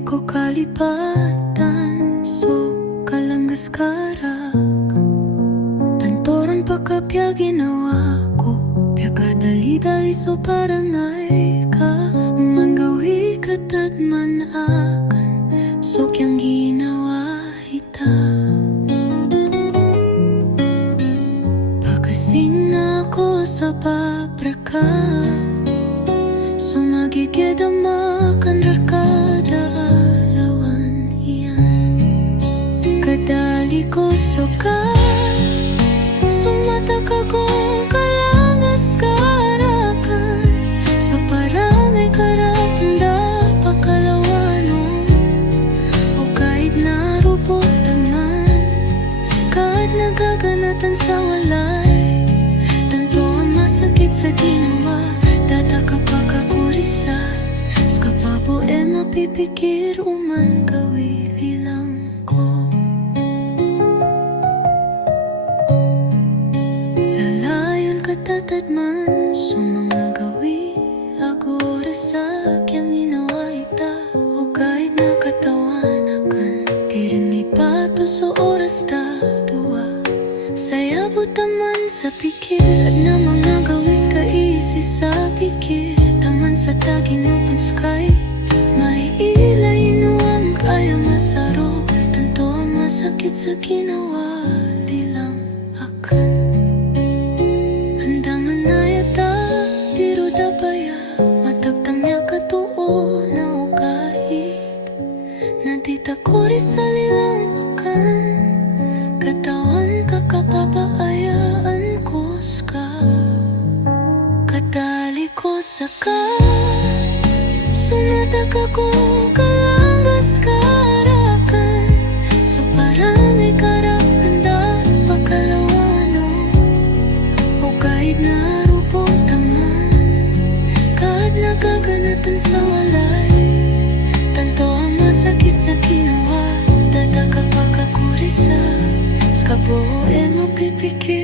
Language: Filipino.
ko kalipatan, so kalanggas karak tantoron pagkapya ginawa ko, pya kadali-dali so parang ay ka man gawi katat man akan, so kyang ginawa ita. Pagkasing na ako sa pabrika, so magigidamakan rakada alawan iyan. Kadali ko sukat, sumatak ako kalangas karakan, so parang ay karatanda pakalawanon, o kahit narupot naman, kahit nagaganatan sa walay, tanto ang masakit sa ginawa, data kapag kakurisa, skapabo e mapipikir uman kawili lang ko. Lalayon katatad man, so mga gawi agora sa kyang ginawa ita, o kahit nakatawanakan, di rin may patos o oras ta tuwa. Sayabot naman sa pikir, at na mga gawis kaisi sa pikir, taman sa taginupon sky, may ilayin ang kaya masaro, tanto ang masakit sa ginawa, di lang akan. Handa man ayata, tiro dabaya, matagtamya katuo na o kahit na di takori sa lilang akan, katawan kakapapaayaan ko ska. Kadali ko sakat, sumatak ako kalanggas karakan, so parang ay karakanda pakalawanon, o kahit narupot naman, kahit nagaganatan sa walay, tanto ang masakit sa ginawa, data kapag kakurisa, skabo e mapipikir